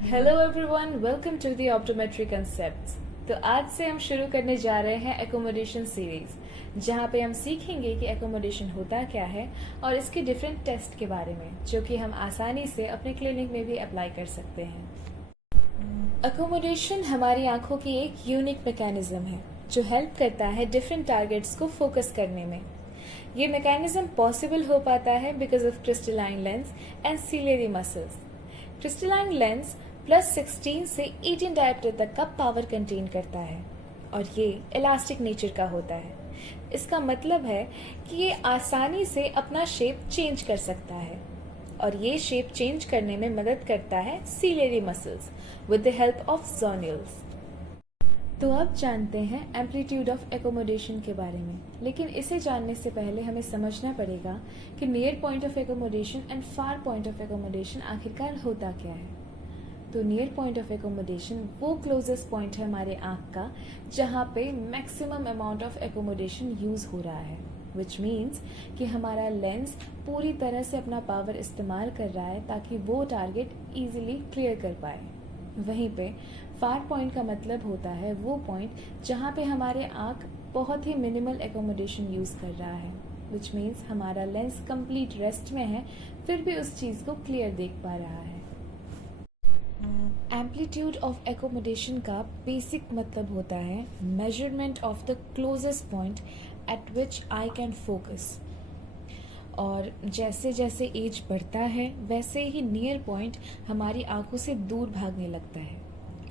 Hello everyone, welcome to the optometry concepts. तो आज से हम शुरू करने जा रहे हैं एकोमोडेशन सीरीज, जहां पे हम सीखेंगे कि एकोमोडेशन होता क्या है और इसके डिफरेंट टेस्ट के बारे में, जो कि हम आसानी से अपने क्लिनिक में भी अप्लाई कर सकते हैं। एकोमोडेशन हमारी आंखों की एक यूनिक मैकेनिज्म है जो हेल्प करता है डिफरेंट टारगेट्स को फोकस करने में। ये मैकेनिज्म पॉसिबल हो पाता है because of crystalline lens and ciliary muscles. Crystalline lens +16 से 18 डायोप्टर तक का पावर कंटेन करता है और ये इलास्टिक नेचर का होता है। इसका मतलब है कि ये आसानी से अपना शेप चेंज कर सकता है और ये शेप चेंज करने में मदद करता है ciliary muscles with the help of zonules. तो अब जानते हैं एम्पलीट्यूड ऑफ एकोमोडेशन के बारे में, लेकिन इसे जानने से पहले हमें समझना पड़ेगा कि near point of accommodation and far point of accommodation आखिरकार होता क्या है। तो नियर पॉइंट ऑफ एकोमोडेशन वो क्लोजेस्ट पॉइंट है हमारे आंख का जहाँ पे maximum amount of accommodation use हो रहा है, विच मीन्स कि हमारा लेंस पूरी तरह से अपना पावर इस्तेमाल कर रहा है ताकि वो टारगेट इजीली क्लियर कर पाए। वहीं पे फार पॉइंट का मतलब होता है वो पॉइंट जहाँ पे हमारे आंख बहुत ही मिनिमल एकोमोडेशन यूज कर रहा है, विच मीन्स हमारा लेंस कंप्लीट रेस्ट में है फिर भी उस चीज को क्लियर देख पा रहा है। एम्पलीट्यूड ऑफ एकोमोडेशन का बेसिक मतलब होता है measurement of the closest point eight which I can focus. और जैसे जैसे एज बढ़ता है वैसे ही नियर पॉइंट हमारी आंखों से दूर भागने लगता है।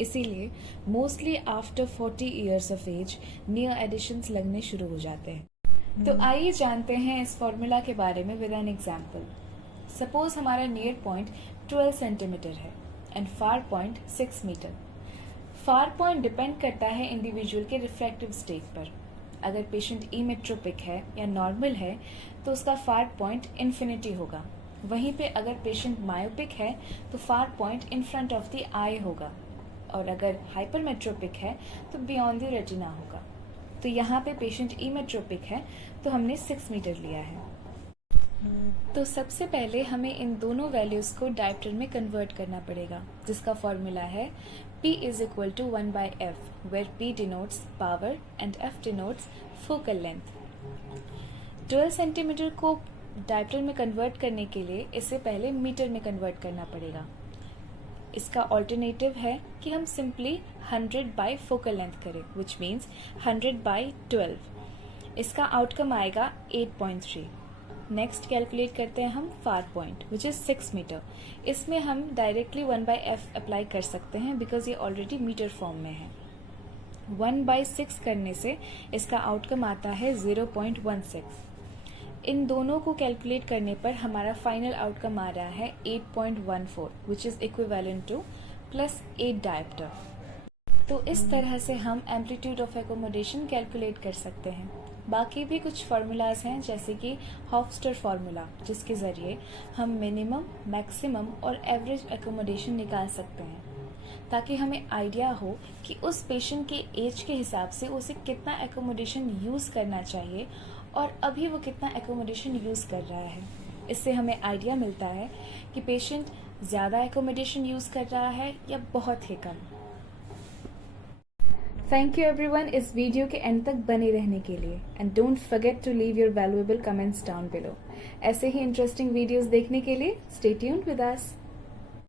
इसीलिए mostly after 40 years of age near additions लगने शुरू हो जाते हैं। तो आइए जानते हैं इस फॉर्मूला के बारे में विद एन एग्जाम्पल। सपोज हमारा नियर पॉइंट 12 सेंटीमीटर है and far point 6 metre. Far point depend करता है इंडिविजुअल के रिफ्रैक्टिव स्टेट पर। अगर पेशेंट इमेट्रोपिक है या नॉर्मल है तो उसका फार पॉइंट इन्फिनिटी होगा। वहीं पे अगर पेशेंट मायोपिक है तो far point in front of the eye होगा, और अगर हाइपरमेट्रोपिक है तो बियॉन्ड द रेटिना होगा। तो यहाँ पे पेशेंट इमेट्रोपिक है तो हमने 6 मीटर लिया है। तो सबसे पहले हमें इन दोनों वैल्यूज को डायोप्टर में कन्वर्ट करना पड़ेगा, जिसका फॉर्मूला है P is equal to 1/f, where P denotes power and f denotes focal length। 12 centimetre को डायोप्टर में कन्वर्ट करने के लिए इसे पहले मीटर में कन्वर्ट करना पड़ेगा। इसका ऑल्टरनेटिव है कि हम सिंपली 100 बाई फोकल लेंथ करें, विच मीन्स 100/12। इसका आउटकम आएगा 8.3। नेक्स्ट कैलकुलेट करते हैं हम far point which is 6 metre. इसमें हम डायरेक्टली 1/f अप्लाई कर सकते हैं बिकॉज ये ऑलरेडी मीटर फॉर्म में है। 1/6 करने से इसका आउटकम आता है 0.16। इन दोनों को कैलकुलेट करने पर हमारा फाइनल आउटकम आ रहा है 8.14 which is equivalent to +8 dioptre. तो इस तरह से हम एम्पलीट्यूड ऑफ एकोमोडेशन कैलकुलेट कर सकते हैं। बाकी भी कुछ फार्मूलाज हैं जैसे कि हॉफस्टर फार्मूला, जिसके ज़रिए हम मिनिमम, मैक्सिमम और एवरेज एकोमोडेशन निकाल सकते हैं ताकि हमें आइडिया हो कि उस पेशेंट के एज के हिसाब से उसे कितना एकोमोडेशन यूज़ करना चाहिए और अभी वो कितना एकोमोडेशन यूज़ कर रहा है। इससे हमें आइडिया मिलता है कि पेशेंट ज़्यादा एकोमोडेशन यूज़ कर रहा है या बहुत ही कम। थैंक यू एवरीवन इस वीडियो के एंड तक बने रहने के लिए, and don't forget to leave your valuable comments down below. ऐसे ही इंटरेस्टिंग वीडियोस देखने के लिए स्टे ट्यून्ड विद अस।